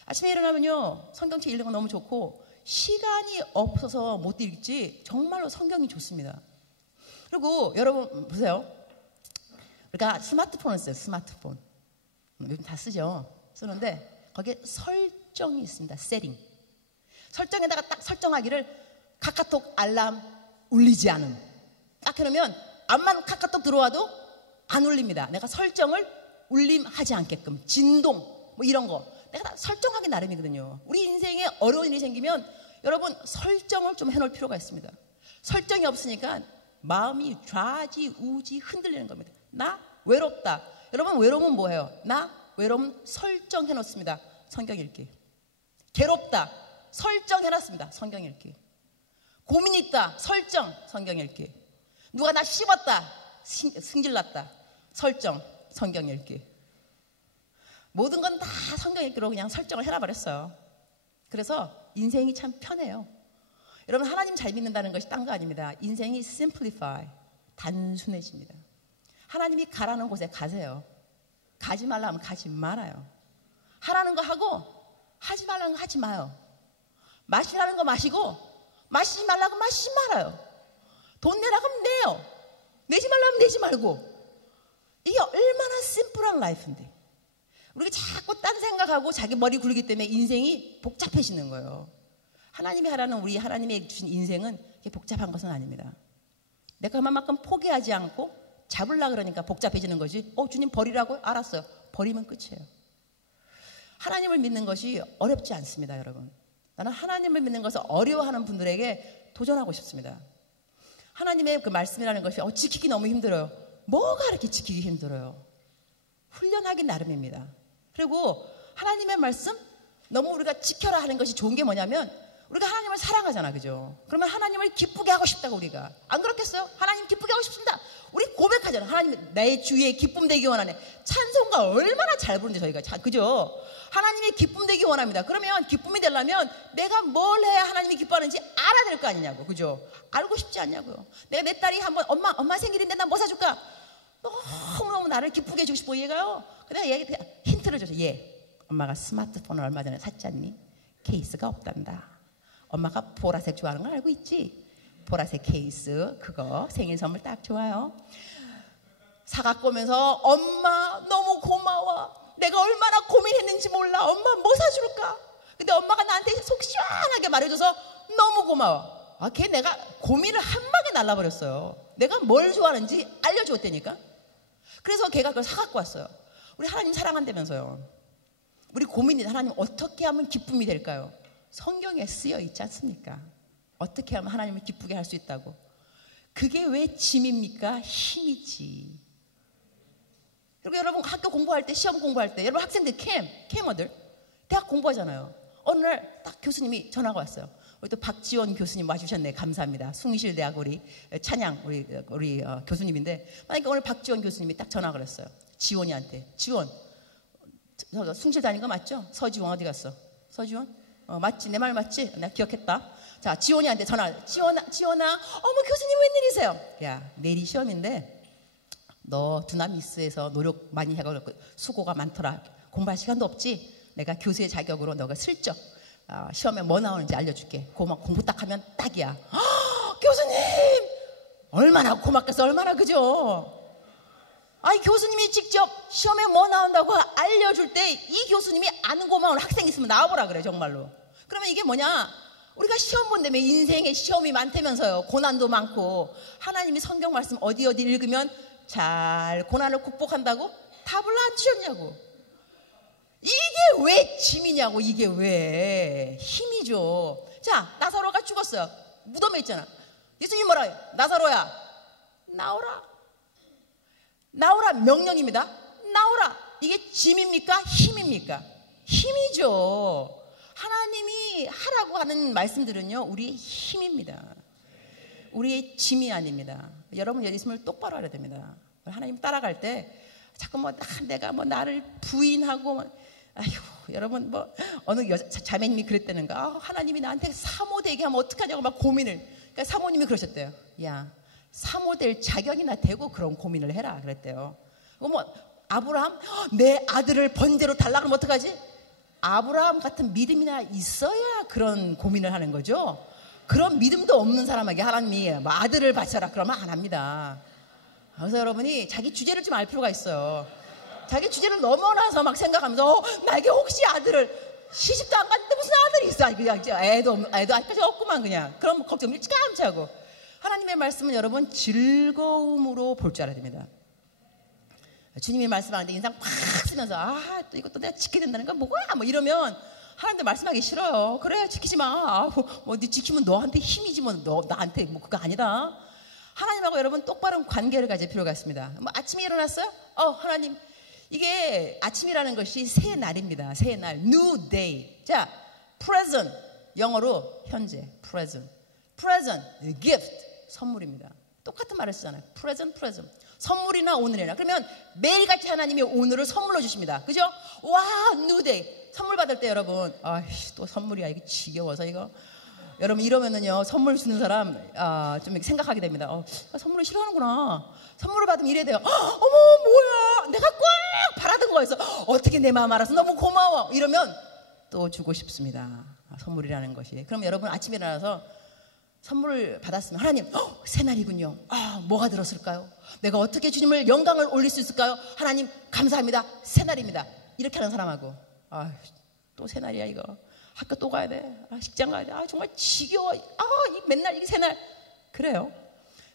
아침에 일어나면요 성경책 읽는 건 너무 좋고, 시간이 없어서 못 읽지 정말로 성경이 좋습니다. 그리고 여러분 보세요. 우리가 스마트폰을 써요. 스마트폰 요즘 다 쓰는데 거기에 설정이 있습니다. 세팅. 설정에다가 딱 설정하기를 카카오톡 알람 울리지 않음 딱 해놓으면 암만 카카오톡 들어와도 안 울립니다. 내가 설정을 울림하지 않게끔 진동 뭐 이런 거 내가 다 설정하기 나름이거든요. 우리 인생에 어려운 일이 생기면 여러분 설정을 좀 해놓을 필요가 있습니다. 설정이 없으니까 마음이 좌지우지 흔들리는 겁니다. 나 외롭다. 여러분 외로움은 뭐예요? 나 외로움 설정해놓습니다. 성경 읽기. 괴롭다. 설정해놨습니다. 성경 읽기. 고민 있다. 설정. 성경 읽기. 누가 나 씹었다. 승질났다. 설정. 성경 읽기. 모든 건 다 성경 읽기로 그냥 설정을 해놔버렸어요. 그래서 인생이 참 편해요. 여러분 하나님 잘 믿는다는 것이 딴 거 아닙니다. 인생이 simplify. 단순해집니다. 하나님이 가라는 곳에 가세요. 가지 말라 하면 가지 말아요. 하라는 거 하고 하지 말라는 거 하지 마요. 마시라는 거 마시고 마시지 말라고 마시지 말아요. 돈 내라고 하면 내요. 내지 말라고 하면 내지 말고. 이게 얼마나 심플한 라이프인데 우리가 자꾸 딴 생각하고 자기 머리 굴리기 때문에 인생이 복잡해지는 거예요. 하나님이 하라는 우리 하나님이 주신 인생은 이렇게 복잡한 것은 아닙니다. 내가 그만큼 포기하지 않고 잡으려고 그러니까 복잡해지는 거지. 주님 버리라고요? 알았어요. 버리면 끝이에요. 하나님을 믿는 것이 어렵지 않습니다. 여러분. 나는 하나님을 믿는 것을 어려워하는 분들에게 도전하고 싶습니다. 하나님의 그 말씀이라는 것이 지키기 너무 힘들어요. 뭐가 이렇게 지키기 힘들어요? 훈련하기 나름입니다. 그리고 하나님의 말씀 너무 우리가 지켜라 하는 것이 좋은 게 뭐냐면 우리가 하나님을 사랑하잖아. 그죠? 그러면 하나님을 기쁘게 하고 싶다고 우리가. 안 그렇겠어요? 하나님 기쁘게 하고 싶습니다. 우리 고백하잖아. 하나님 나의 주위에 기쁨 되기 원하네. 찬송가 얼마나 잘 부르는데 저희가. 그죠? 하나님의 기쁨 되기 원합니다. 그러면 기쁨이 되려면 내가 뭘 해야 하나님이 기뻐하는지 알아야 될 거 아니냐고. 그죠? 알고 싶지 않냐고요. 내가 내 딸이 한번 엄마 생일인데 나 뭐 사줄까? 너무너무 나를 기쁘게 해주고 싶어 얘가요. 내가 얘 힌트를 줘서 엄마가 스마트폰을 얼마 전에 샀잖니? 케이스가 없단다. 엄마가 보라색 좋아하는 걸 알고 있지? 보라색 케이스 그거 생일 선물 딱 좋아요. 사갖고 오면서 엄마 너무 고마워. 내가 얼마나 고민했는지 몰라. 엄마 뭐 사줄까? 근데 엄마가 나한테 속 시원하게 말해줘서 너무 고마워. 걔 내가 고민을 한 방에 날라버렸어요. 내가 뭘 좋아하는지 알려주었다니까. 그래서 걔가 그걸 사갖고 왔어요. 우리 하나님 사랑한다면서요. 우리 고민이 하나님 어떻게 하면 기쁨이 될까요? 성경에 쓰여 있지 않습니까? 어떻게 하면 하나님을 기쁘게 할 수 있다고. 그게 왜 짐입니까? 힘이지. 그리고 여러분 학교 공부할 때 시험 공부할 때 여러분 학생들 캠어들 대학 공부하잖아요. 어느 날 딱 교수님이 전화가 왔어요. 우리 또 박지원 교수님 와주셨네. 감사합니다. 숭실대학 우리 찬양 우리 교수님인데 만약에 오늘 박지원 교수님이 딱 전화가 그랬어요. 지원이한테. 지원 숭실 다닌 거 맞죠? 서지원 어디 갔어? 서지원? 맞지? 내 말 맞지? 내가 기억했다. 자, 지원이한테 전화. 지원아, 어머 교수님 웬일이세요? 야, 내일이 시험인데 너 두나미스에서 노력 많이 해가지고 수고가 많더라. 공부할 시간도 없지? 내가 교수의 자격으로 너가 슬쩍 시험에 뭐 나오는지 알려줄게. 공부 딱 하면 딱이야. 교수님! 얼마나 고맙겠어. 얼마나 그죠? 아니 교수님이 직접 시험에 뭐 나온다고 알려줄 때 이 교수님이 아는 고마운 학생이 있으면 나와보라 그래 정말로. 그러면 이게 뭐냐? 우리가 시험 본다며 인생에 시험이 많다면서요. 고난도 많고 하나님이 성경 말씀 어디 읽으면 잘 고난을 극복한다고 답을 안 주셨냐고. 이게 왜 짐이냐고. 이게 왜 힘이죠. 자, 나사로가 죽었어요. 무덤에 있잖아. 예수님 뭐라 해요? 나사로야 나오라. 나오라 명령입니다. 나오라. 이게 짐입니까? 힘입니까? 힘이죠. 하나님이 하라고 하는 말씀들은요 우리의 힘입니다. 우리의 짐이 아닙니다. 여러분 예수님을 똑바로 알아야 됩니다. 하나님 따라갈 때 자꾸 내가 나를 부인하고 아이고 여러분 어느 자매님이 그랬다는가. 하나님이 나한테 사모되게 하면 어떡하냐고 막 고민을. 그러니까 사모님이 그러셨대요. 야, 사모될 자격이나 되고 그런 고민을 해라 그랬대요. 아브라함 내 아들을 번제로 달라 그러면 어떡하지? 아브라함 같은 믿음이나 있어야 그런 고민을 하는 거죠. 그런 믿음도 없는 사람에게 하나님이 아들을 바쳐라 그러면 안 합니다. 그래서 여러분이 자기 주제를 좀 알 필요가 있어요. 자기 주제를 넘어나서 막 생각하면서 나에게 혹시 아들을 시집도 안 갔는데 무슨 아들이 있어. 그냥 애도 아직까지 없구만 그냥. 그럼 걱정 일찌감치하고. 하나님의 말씀은 여러분 즐거움으로 볼 줄 알아야 됩니다. 주님이 말씀하는데 인상 팍 쓰면서 또 이것도 내가 지켜야 된다는 건 뭐야? 이러면 하나님들 말씀하기 싫어요. 그래 지키지 마. 네 지키면 너한테 힘이지 너 나한테 그거 아니다. 하나님하고 여러분 똑바른 관계를 가질 필요가 있습니다. 아침에 일어났어요? 하나님 이게 아침이라는 것이 새 날입니다. 새 날, new day. 자, present 영어로 현재, present, gift 선물입니다. 똑같은 말을 쓰잖아요. present. 선물이나 오늘이나. 그러면 매일같이 하나님이 오늘을 선물로 주십니다. 그죠? 와, new day. 선물 받을 때 여러분, 또 선물이야. 이거 지겨워서 이거. 여러분 이러면은요 선물 주는 사람 좀 생각하게 됩니다. 선물을 싫어하는구나. 선물을 받으면 이래야 돼요. 어머 뭐야 내가 꼭 바라던 거였어. 어떻게 내 마음 알아서 너무 고마워. 이러면 또 주고 싶습니다. 선물이라는 것이. 그럼 여러분 아침에 일어나서 선물을 받았으면 하나님 새 날이군요. 뭐가 들었을까요? 내가 어떻게 주님을 영광을 올릴 수 있을까요? 하나님 감사합니다. 새 날입니다. 이렇게 하는 사람하고 또 새 날이야 이거. 학교 또 가야 돼. 직장 가야 돼. 정말 지겨워. 맨날 이게 새날. 그래요.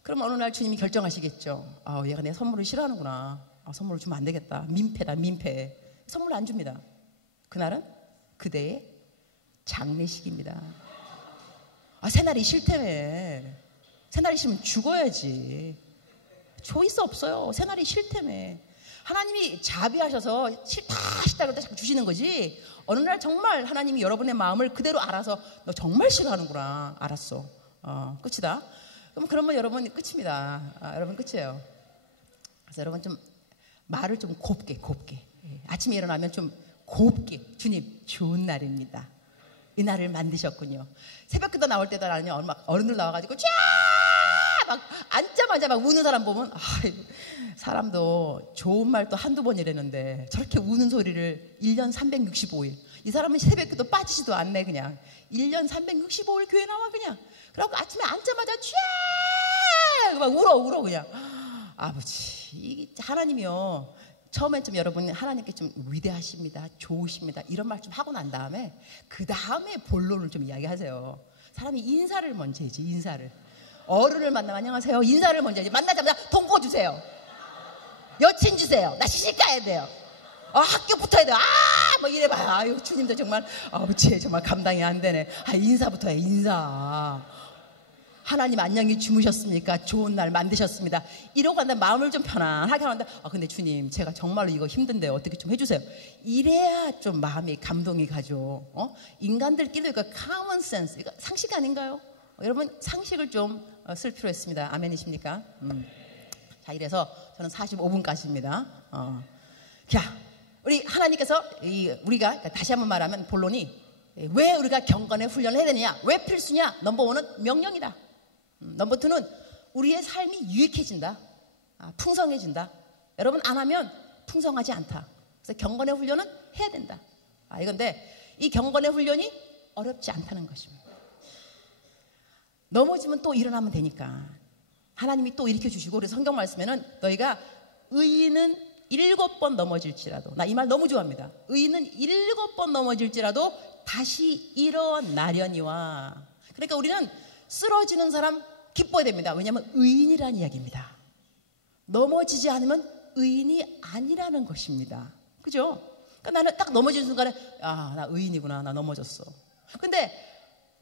그럼 어느 날 주님이 결정하시겠죠. 얘가 내 선물을 싫어하는구나. 선물을 주면 안 되겠다. 민폐다, 민폐. 선물 안 줍니다. 그날은 그대의 장례식입니다. 새날이 싫다며. 새날이 싫으면 죽어야지. 초이스 없어요. 새날이 싫다며. 하나님이 자비하셔서 싫다 그럴 때 자꾸 주시는 거지. 어느 날 정말 하나님이 여러분의 마음을 그대로 알아서 너 정말 싫어하는구나. 알았어. 끝이다. 그러면 여러분 끝입니다. 여러분 끝이에요. 그래서 여러분 좀 말을 좀 곱게. 아침에 일어나면 좀 곱게. 주님 좋은 날입니다. 이 날을 만드셨군요. 새벽기도 나올 때도 나는요 어른들 나와가지고 쫙 막 앉자마자 막 우는 사람 보면 사람도 좋은 말도 한두 번이라는데 저렇게 우는 소리를 1년 365일. 이 사람은 새벽기도 빠지지도 않네. 그냥 1년 365일 교회 나와 그냥. 그래갖고 아침에 앉자마자 쫙 막 울어 그냥. 아버지 하나님이요 처음엔 좀 여러분 하나님께 좀 위대하십니다. 좋으십니다. 이런 말 좀 하고 난 다음에 그 다음에 본론을 좀 이야기하세요. 사람이 인사를 먼저 해야지. 인사를. 어른을 만나면 안녕하세요. 인사를 먼저 해야지. 만나자마자 돈 주세요. 여친 주세요. 나 시집 가야 돼요. 학교 붙어야 돼요. 이래봐요. 주님도 정말 쟤 정말 감당이 안 되네. 인사부터 해. 인사. 하나님 안녕히 주무셨습니까? 좋은 날 만드셨습니다. 이러고 간다 마음을 좀 편안하게 하는데 근데 주님 제가 정말로 이거 힘든데 어떻게 좀 해주세요. 이래야 좀 마음이 감동이 가죠. 인간들끼리 이거 common sense 이거 상식 아닌가요? 여러분 상식을 좀 쓸 필요 있습니다. 아멘이십니까? 자 이래서 저는 45분까지입니다. 자 우리 하나님께서 우리가 다시 한번 말하면 본론이 왜 우리가 경건의 훈련을 해야 되느냐? 왜 필수냐? 넘버 원은 명령이다. 넘버 투는 우리의 삶이 유익해진다. 풍성해진다. 여러분 안 하면 풍성하지 않다. 그래서 경건의 훈련은 해야 된다. 이건데 이 경건의 훈련이 어렵지 않다는 것입니다. 넘어지면 또 일어나면 되니까 하나님이 또 일으켜주시고, 그래서 성경 말씀에는 너희가 의인은 7번 넘어질지라도, 나 이 말 너무 좋아합니다. 의인은 7번 넘어질지라도 다시 일어나려니와. 그러니까 우리는 쓰러지는 사람 기뻐야 됩니다. 왜냐하면 의인이라는 이야기입니다. 넘어지지 않으면 의인이 아니라는 것입니다. 그죠? 그러니까 나는 딱 넘어지는 순간에 나 의인이구나, 나 넘어졌어. 근데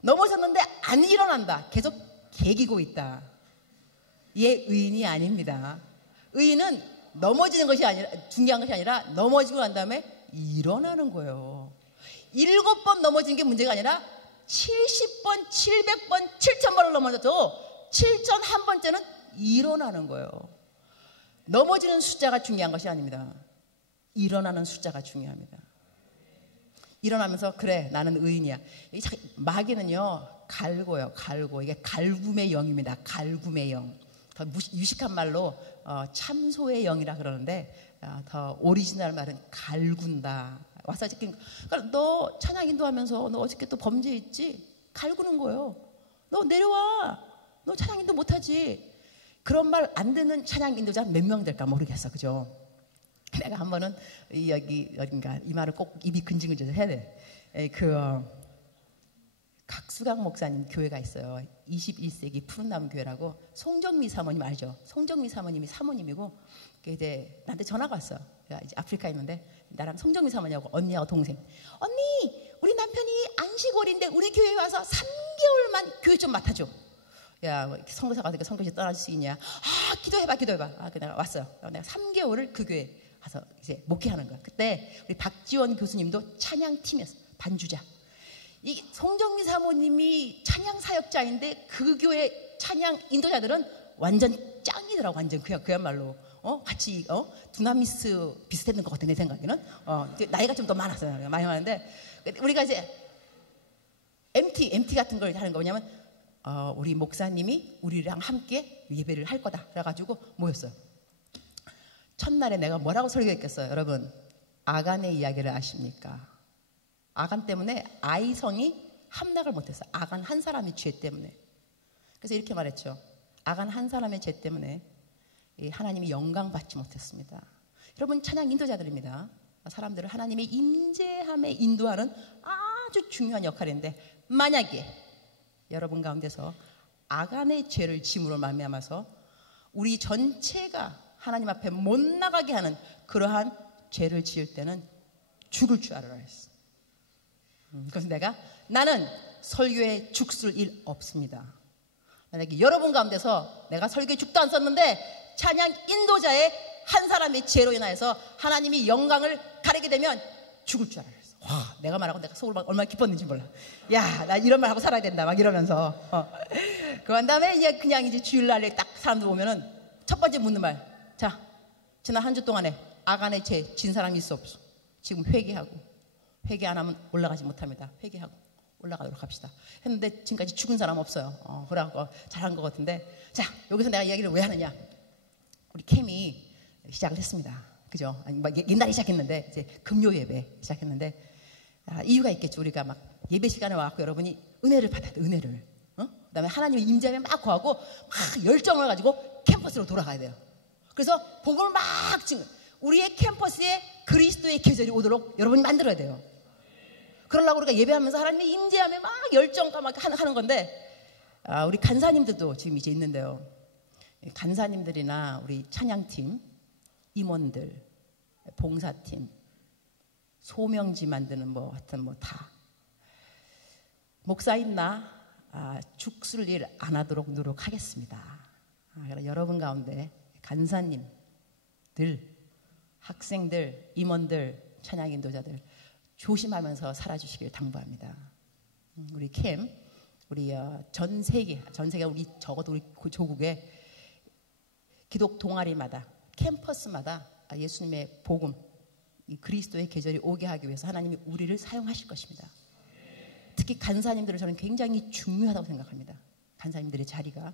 넘어졌는데 안 일어난다, 계속 개기고 있다, 얘 의인이 아닙니다. 의인은 넘어지는 것이 아니라, 중요한 것이 아니라 넘어지고 난 다음에 일어나는 거예요. 7번 넘어진 게 문제가 아니라 70번, 700번, 7000번을 넘어져도 7001번째는 일어나는 거예요. 넘어지는 숫자가 중요한 것이 아닙니다. 일어나는 숫자가 중요합니다. 일어나면서 그래, 나는 의인이야. 마귀는요, 갈고요, 갈고. 이게 갈굼의 영입니다. 갈굼의 영. 더 유식한 말로 참소의 영이라 그러는데, 더 오리지널 말은 갈군다. 와서 그러니까 너 찬양 인도하면서 너 어저께 또 범죄했지? 갈구는 거예요. 너 내려와. 너 찬양 인도 못하지. 그런 말 안 듣는 찬양 인도자 몇 명 될까 모르겠어, 그죠? 내가 한 번은 여긴가 이 말을 꼭 입이 근질근질 해야 돼. 각수강 목사님 교회가 있어요. 21세기 푸른나무 교회라고. 송정미 사모님 알죠? 송정미 사모님이 사모님이고, 이제 나한테 전화가 왔어요. 내가 이제 아프리카에 있는데 나랑 송정미 사모님하고 언니하고 동생. 언니, 우리 남편이 안식월인데 우리 교회에 와서 3개월만 교회 좀 맡아줘. 야, 선교사가 어떻게 선교지 떠날 수 있냐? 기도해봐. 내가 왔어요. 내가 3개월을 그 교회에 가서 이제 목회하는 거야. 그때 우리 박지원 교수님도 찬양팀이었어. 반주자. 이 송정미 사모님이 찬양 사역자인데 그 교회 찬양 인도자들은 완전 짱이더라고. 완전 그야말로 같이 두나미스 비슷했는 것 같아, 내 생각에는. 나이가 좀 더 많았어요. 많이 많은데 우리가 이제 MT 같은 걸 하는 거 뭐냐면, 우리 목사님이 우리랑 함께 예배를 할 거다 그래가지고 모였어요. 첫날에 내가 뭐라고 설교했겠어요? 여러분, 아간의 이야기를 아십니까? 아간 때문에 아이성이 함락을 못했어요. 아간 한 사람의 죄 때문에. 그래서 이렇게 말했죠. 아간 한 사람의 죄 때문에 하나님이 영광 받지 못했습니다. 여러분, 찬양 인도자들입니다. 사람들을 하나님의 임재함에 인도하는 아주 중요한 역할인데, 만약에 여러분 가운데서 아간의 죄를 짐으로 말미암아서 우리 전체가 하나님 앞에 못 나가게 하는 그러한 죄를 지을 때는 죽을 줄 알아라 했어. 그래서 나는 설교에 죽을 일 없습니다. 만약에 여러분 가운데서 내가 설교에 죽도 안 썼는데 찬양 인도자의 한 사람의 죄로 인하여서 하나님이 영광을 가리게 되면 죽을 줄 알았어. 와, 내가 말하고 내가 속으로 얼마나 기뻤는지 몰라. 야, 나 이런 말 하고 살아야 된다 막 이러면서. 그런 다음에 이제 그냥 이제 주일날에 딱 사람들 오면은 첫 번째 묻는 말, 자, 지난 한 주 동안에 아간의 죄 진 사람이 있어 없어? 지금 회개하고. 회개 안 하면 올라가지 못합니다. 회개하고 올라가도록 합시다. 했는데 지금까지 죽은 사람 없어요. 그래갖고 잘한 것 같은데, 자, 여기서 내가 이야기를 왜 하느냐? 우리 캠이 시작을 했습니다. 그죠? 아니, 막 옛날에 시작했는데 이제 금요 예배 시작했는데, 이유가 있겠죠. 우리가 막 예배 시간에 와갖고 여러분이 은혜를 받아야 돼. 은혜를. 그다음에 하나님의 임재함에 막 구하고 막 열정을 가지고 캠퍼스로 돌아가야 돼요. 그래서 복음을 막 우리의 캠퍼스에 그리스도의 계절이 오도록 여러분이 만들어야 돼요. 그러려고 우리가 예배하면서 하나님의 임재함에 막 열정과 막 하는 건데, 우리 간사님들도 지금 이제 있는데요. 간사님들이나 우리 찬양팀, 임원들, 봉사팀, 소명지 만드는 하여튼 다 목사 있나? 죽을 일 안 하도록 노력하겠습니다. 그래서 여러분 가운데 간사님들, 학생들, 임원들, 찬양 인도자들 조심하면서 살아주시길 당부합니다. 우리 캠, 우리 전 세계 우리 적어도 우리 조국의 기독 동아리마다, 캠퍼스마다 예수님의 복음, 이 그리스도의 계절이 오게 하기 위해서 하나님이 우리를 사용하실 것입니다. 특히 간사님들을 저는 굉장히 중요하다고 생각합니다. 간사님들의 자리가.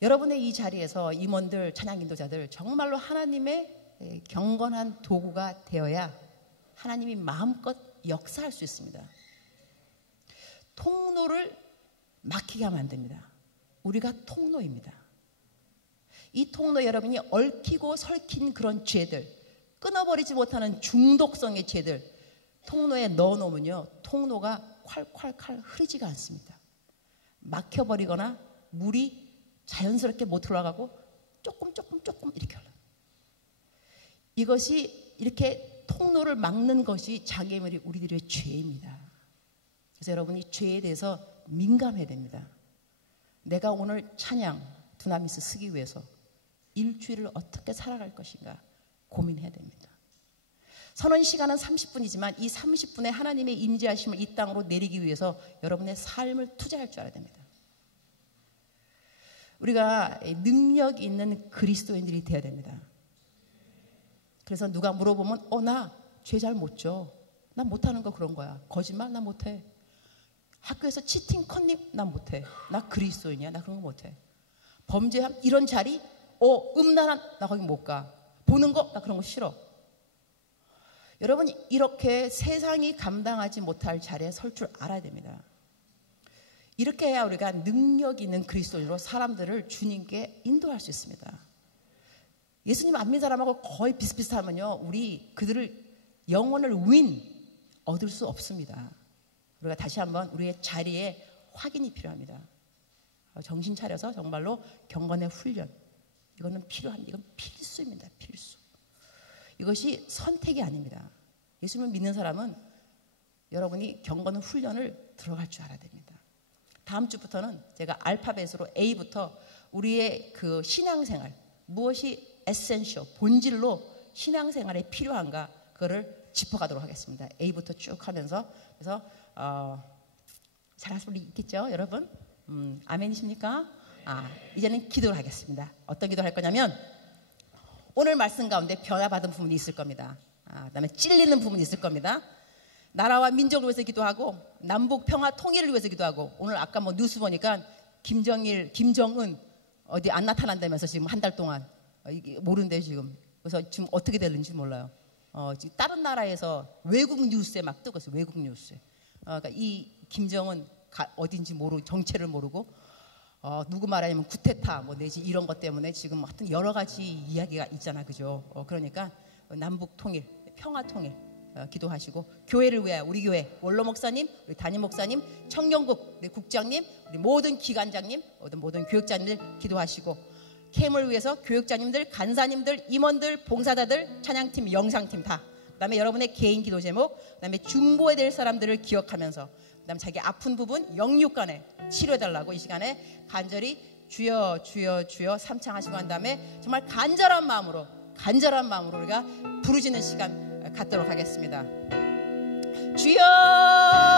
여러분의 이 자리에서 임원들, 찬양 인도자들 정말로 하나님의 경건한 도구가 되어야 하나님이 마음껏 역사할 수 있습니다. 통로를 막히게 하면 안 됩니다. 우리가 통로입니다. 이 통로 여러분이 얽히고 설킨 그런 죄들, 끊어버리지 못하는 중독성의 죄들 통로에 넣어놓으면요, 통로가 콸콸콸 흐르지가 않습니다. 막혀버리거나 물이 자연스럽게 못 흘러가고 조금 이렇게 흘러요. 이것이 이렇게 통로를 막는 것이 장애물이 우리들의 죄입니다. 그래서 여러분이 죄에 대해서 민감해야 됩니다. 내가 오늘 찬양, 두나미스 쓰기 위해서 일주일을 어떻게 살아갈 것인가 고민해야 됩니다. 선언 시간은 30분이지만 이 30분에 하나님의 임재하심을 이 땅으로 내리기 위해서 여러분의 삶을 투자할 줄 알아야 됩니다. 우리가 능력 있는 그리스도인들이 되어야 됩니다. 그래서 누가 물어보면 나 죄 잘 못 져. 난 못하는 거 그런 거야. 거짓말 나 못해. 학교에서 치팅 컨닝 난 못해. 나 그리스도인이야. 나 그런 거 못해. 범죄함 이런 자리 음란한 나 거기 못 가. 보는 거 나 그런 거 싫어. 여러분 이렇게 세상이 감당하지 못할 자리에 설 줄 알아야 됩니다. 이렇게 해야 우리가 능력 있는 그리스도인으로 사람들을 주님께 인도할 수 있습니다. 예수님 안 믿는 사람하고 거의 비슷비슷하면요, 우리 그들을 영혼을 얻을 수 없습니다. 우리가 다시 한번 우리의 자리에 확인이 필요합니다. 정신 차려서 정말로 경건의 훈련, 이거는 필요합니다. 이건 필수입니다. 필수. 이것이 선택이 아닙니다. 예수님을 믿는 사람은 여러분이 경건 훈련을 들어갈 줄 알아야 됩니다. 다음 주부터는 제가 알파벳으로 A부터 우리의 그 신앙생활, 무엇이 에센셜, 본질로 신앙생활에 필요한가 그거를 짚어가도록 하겠습니다. A부터 쭉 하면서. 그래서 잘하실 분이 있겠죠, 여러분? 아멘이십니까? 이제는 기도를 하겠습니다. 어떤 기도를 할 거냐면 오늘 말씀 가운데 변화받은 부분이 있을 겁니다. 그다음에 찔리는 부분이 있을 겁니다. 나라와 민족을 위해서 기도하고 남북 평화 통일을 위해서 기도하고, 오늘 아까 뭐 뉴스 보니까 김정은 어디 안 나타난다면서 지금 한 달 동안 모른대 지금. 그래서 지금 어떻게 되는지 몰라요. 지금 다른 나라에서 외국 뉴스에 막 뜨고 있어요. 외국 뉴스에. 그러니까 이 김정은 어딘지 모르고 정체를 모르고 누구 말하냐면 구테타 뭐 내지 이런 것 때문에 지금 하여튼 여러 가지 이야기가 있잖아, 그죠? 그러니까 남북 통일, 평화 통일 기도하시고, 교회를 위하여 우리 교회 원로 목사님, 우리 담임 목사님, 청년국 우리 국장님, 우리 모든 기관장님, 모든 교육자님들 기도하시고, 캠을 위해서 교육자님들, 간사님들, 임원들, 봉사자들, 찬양팀, 영상팀 다. 그다음에 여러분의 개인 기도 제목, 그다음에 중보해야 될 사람들을 기억하면서, 그다음에 자기 아픈 부분 영육간에 치료해달라고 이 시간에 간절히 주여 주여 주여 삼창하시고 한 다음에 정말 간절한 마음으로 우리가 부르짖는 시간 갖도록 하겠습니다. 주여